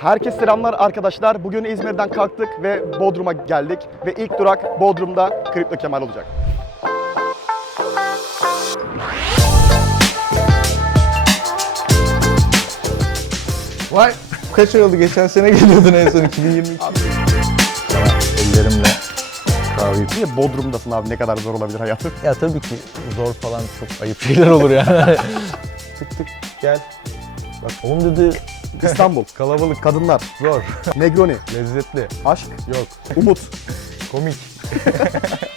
Herkese selamlar arkadaşlar. Bugün İzmir'den kalktık ve Bodrum'a geldik. Ve ilk durak Bodrum'da Kripto Kemal olacak. Vay kaç ay oldu geçen sene geliyordun en son 2022. Ellerimle kahveyi. Niye Bodrum'dasın abi? Ne kadar zor olabilir hayatı? Ya tabii ki zor falan çok ayıp şeyler olur yani. tık tık gel. Bak oğlum dedi İstanbul, kalabalık, kadınlar, zor, Negroni, lezzetli, aşk, yok, umut. komik.